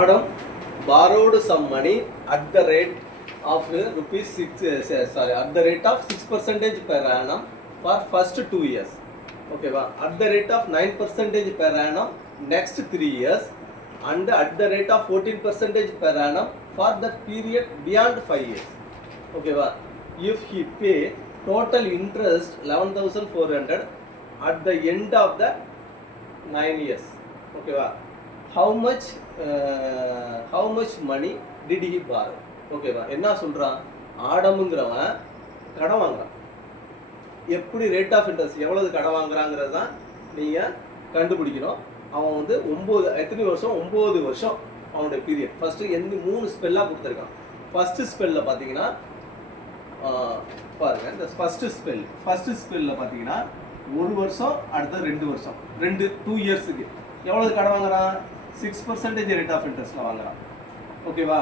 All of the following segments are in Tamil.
Adam borrowed some money at the rate of rupees 6 at the rate of 6% per annum for first 2 years. Okay, at the rate of 9% per annum next 3 years and at the rate of 14% per annum for the period beyond 5 years. Okay, if he pay total interest 11,400 at the end of the 9 years. Okay, how much money did he borrow? Okay, என்ன சொல்றான்? ஆடம்ங்கிறவன் கடன் வாங்குறான். எப்படி ரேட் ஆஃப் இன்ட்ரெஸ்ட் எவ்வளவு கடன் வாங்குறாங்கிறது தான் நீங்கள் கண்டுபிடிக்கணும். அவன் வந்து எத்தனை வருஷம்? 9 வருஷம் அவனுடைய பீரியட். ஃபஸ்ட்டு 3 ஸ்பெல்லாக கொடுத்துருக்கான். ஃபஸ்ட்டு ஸ்பெல்லில் பார்த்தீங்கன்னா பாருங்கள், இந்த ஃபஸ்ட்டு ஸ்பெல்லில் பார்த்தீங்கன்னா 1 வருஷம், அடுத்தது 2 வருஷம், 2 இயர்ஸுக்கு எவ்வளவு கடன் வாங்குறான்? 6% ரேட் ஆஃப் இன்ட்ரெஸ்ட்டில் வாங்குறான். ஓகேவா?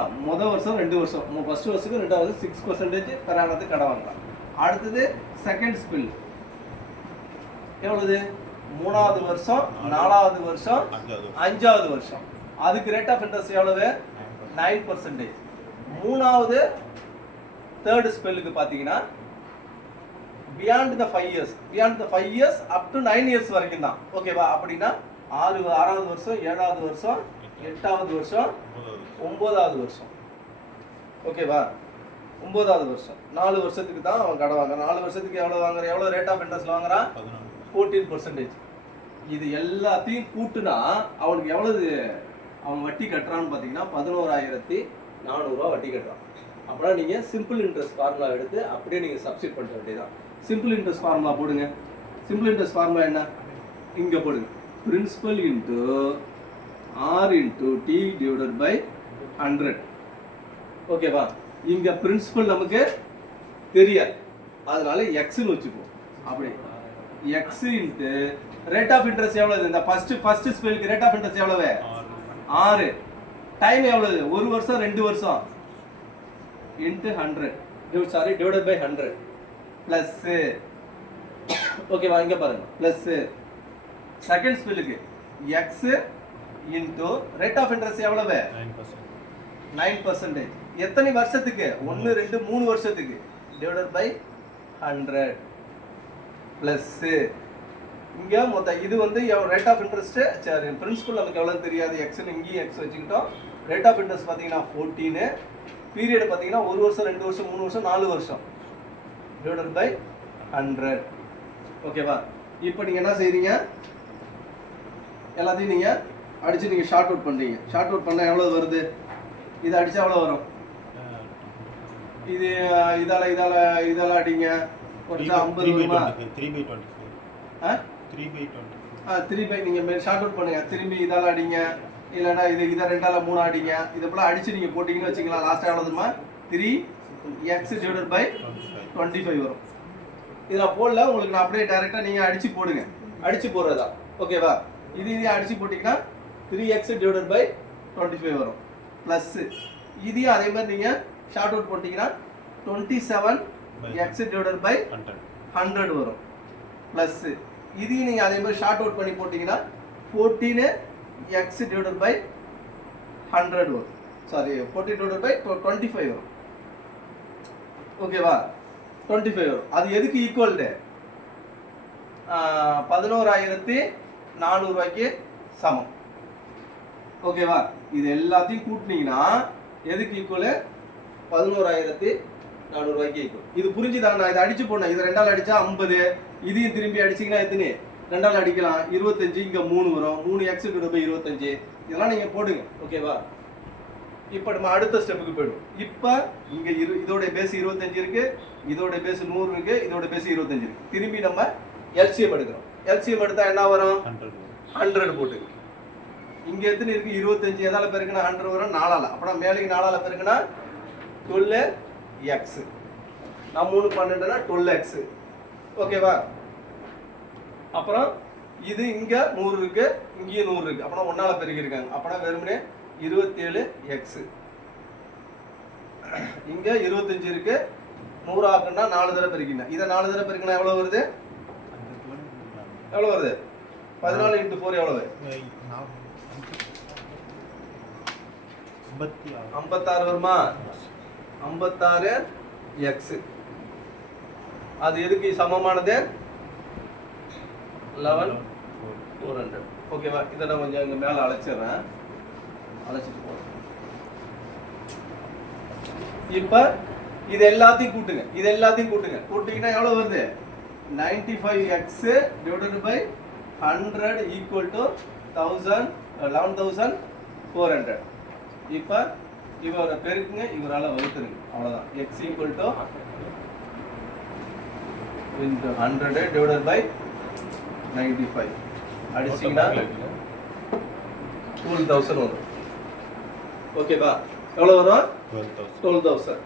வருஷம் 2 வருஷம், ஃபஸ்ட்டு வருஷத்துக்கு 2வது 6% பெர் ஆனத்துக்கு கடன் வாங்குறான். அடுத்தது செகண்ட் ஸ்பெல் எவ்வளவு? 3வது வருஷம், 4வது வருஷம், 5வது வருஷம். அதுக்கு ரேட் ஆஃப் இன்ட்ரெஸ்ட் எவ்வளவு? 9%. 3வது தேர்ட் ஸ்பெல்லுக்கு பார்த்தீங்கன்னா beyond the 5 years up to 9 years வரைக்கும் தான். ஓகேவா? அப்படின்னா 6வது வருஷம், 7வது வருஷம், 8வது வருஷம், 9வது வருஷம். ஓகேவா? 9வது வருஷம் 4 வருஷத்துக்கு தான் அவன் கடன் வாங்குறான். 4 வருஷத்துக்கு எவ்வளோ ரேட் ஆஃப் இன்ட்ரெஸ்ட்ல வாங்குறான்? 14%. இது எல்லாத்தையும் கூட்டுனா அவனுக்கு எவ்வளவு அவன் வட்டி கட்டுறான்னு பார்த்தீங்கன்னா 11,400 வட்டி கட்டுறான். அப்படின்னா நீங்கள் சிம்பிள் இன்ட்ரெஸ்ட் ஃபார்முலா எடுத்து அப்படியே நீங்கள் சப்ஸ்டிட் பண்ண வேண்டியதான். சிம்பிள் இன்ட்ரெஸ்ட் ஃபார்முலா போடுங்க. சிம்பிள் இன்ட்ரெஸ்ட் ஃபார்முலா என்ன? இங்கே போடுங்க. Principal into R into T divided by 100. ஓகேவா? இங்கே பிரின்சிபல் நமக்கு தெரியாது, அதனால எக்ஸ்ன்னு வச்சுப்போம். அப்படி X into rate of interest எவ்வளவு? இந்த ஃபர்ஸ்ட் ஸ்பெல்லுக்கு ரேட் ஆஃப் இன்ட்ரெஸ்ட் எவ்வளவு? 6. டைம் எவ்வளவு? 1 வருஷம், 2 வருஷம் இன்ட்டு 100 டிவைடட் பை 100 பிளஸ். ஓகேவா? இங்க பாருங்க பிளஸ். செகண்ட் ஸ்பெல்லுக்கு x into rate of interest எவ்வளவு? 9%. எத்தனை வருஷத்துக்கு? 1, 2, 3 வருஷத்துக்கு டிவைடட் பை 100 பிளஸ். இங்க மொத்தம் இது வந்து ரேட் ஆஃப் இன்ட்ரெஸ்ட் பிரின்சிபல் நமக்கு எவ்வளவு தெரியாது. எக்ஸ்னு இங்கேயும் எக்ஸ் வச்சுக்கிட்டோம். ரேட் ஆஃப் இன்ட்ரெஸ்ட் பார்த்தீங்கன்னா 14. பீரியட் பார்த்தீங்கன்னா 1 வருஷம், 2 வருஷம், 3 வருஷம், 4 வருஷம் டிவைடட் பை 100. ஓகேவா? இப்போ நீங்கள் என்ன செய்றீங்க? எல்லாத்தையும் நீங்கள் அடித்து நீங்கள் ஷார்ட் அவுட் பண்ணுறீங்க. ஷார்ட் அவுட் பண்ணால் எவ்வளோ வருது? இதை அடித்தா எவ்வளோ வரும்? இது இதால் அடிங்க. கொஞ்சம் 50 வருமா? 3/20 நீங்கள் ஷார்ட் அவுட் பண்ணுங்க. திரும்பி இதால் அடிங்க, இல்லைன்னா இதை 2ஆல் 3 அடிங்க. இதை போல் அடித்து நீங்கள் போட்டிங்கன்னு வச்சுக்கலாம். லாஸ்ட்டாக எவ்வளோ தெரியுமா? 3x டிவைடட் பை 25 வரும். இதில் போடல, உங்களுக்கு நான் அப்படியே டைரெக்டாக நீங்கள் அடித்து போடுங்க. அடித்து போடுறதா? ஓகேவா? இதையும் அடித்து போட்டிங்கன்னா 3x டிவைடட் பை 25 வரும். ப்ளஸ்ஸு இதையும் அதே மாதிரி நீங்கள் ஷார்ட் அவுட் போட்டிங்கன்னா 27x டிவைடட் பை 100 வரும். ப்ளஸ்ஸு இதையும் நீங்கள் அதே மாதிரி ஷார்ட் அவுட் பண்ணி போட்டிங்கன்னா 14x டிவைடட் பை 100 வரும். சாரி, 14 டிவைடட் பை 25 வரும். ஓகேவா? 25 வரும். அது எதுக்கு ஈக்குவல்? 11,400 சமம். ஓகேவா? இது எல்லாத்தையும் கூட்டினீங்கன்னா எதுக்கு ஈக்குவல்? 11,400 ஈக்குவல். இது புரிஞ்சுதான்? நான் இதை அடிச்சு போனேன். இது 2ஆல் அடிச்சா 50. இதையும் திரும்பி அடிச்சிங்கன்னா எத்தனை? 2ஆல் அடிக்கலாம். 25. இங்கே 3 வரும். 3x divided by 25. இதெல்லாம் நீங்கள் போடுங்க. ஓகேவா? இப்போ நம்ம அடுத்த ஸ்டெப்புக்கு போயிடும். இப்போ இங்கே இதோட பேஸ் 25 இருக்கு, இதோட பேஸ் 100 இருக்கு, இதோட பேஸ் 25 இருக்கு. திரும்பி நம்ம எல்சிஎம் எடுக்கிறோம். எல்சிஎம் எடுத்தா என்ன வரும்? 100 போட்டுங்க. இங்கே எத்தனை இருக்கு? 25. எதால பெருக்குனா 100 வரும்? 4ஆல். அப்படின்னா மேலுக்கு 4ஆல் பெருக்குனா 12x. நான் 3 12னா 12x. ஓகேவா? அப்புறம் இது இங்கே 100 இருக்கு, இங்கேயும் 100 இருக்கு. அப்படின்னா 1ஆல் பெருக்கிருக்காங்க. அப்படின்னா வெறுமனே 27x. இங்கே 25 இருக்கு, 100 ஆக்குன்னா 4 தடவை பெருக்கினா. இதை 4 தடவை பெருக்கினா எவ்வளோ வருது? எவ்வளோ வருது? 14 × 4 எவ்வளவு? 56 வருமா? 56 எக்ஸ். அது எதுக்கு சமமானது? 11400. ஓகேவா? இதை நான் கொஞ்சம் இங்கே மேலே அழைச்சிடுறேன். அழைச்சிட்டு போகிறேன். இப்போ இது எல்லாத்தையும் கூட்டுங்க. கூட்டிங்கன்னா எவ்வளோ வருது? 95x divided by 100 equal to 11,400. இப்போ இவரை பெருக்குங்க, இவரால் வகுத்துருங்க. அவ்வளோதான். x equal to into 100 divided by 95. அடிச்சிங்கன்னா 12,000 வரும். ஓகேவா? எவ்வளோ வரும்? 12,000.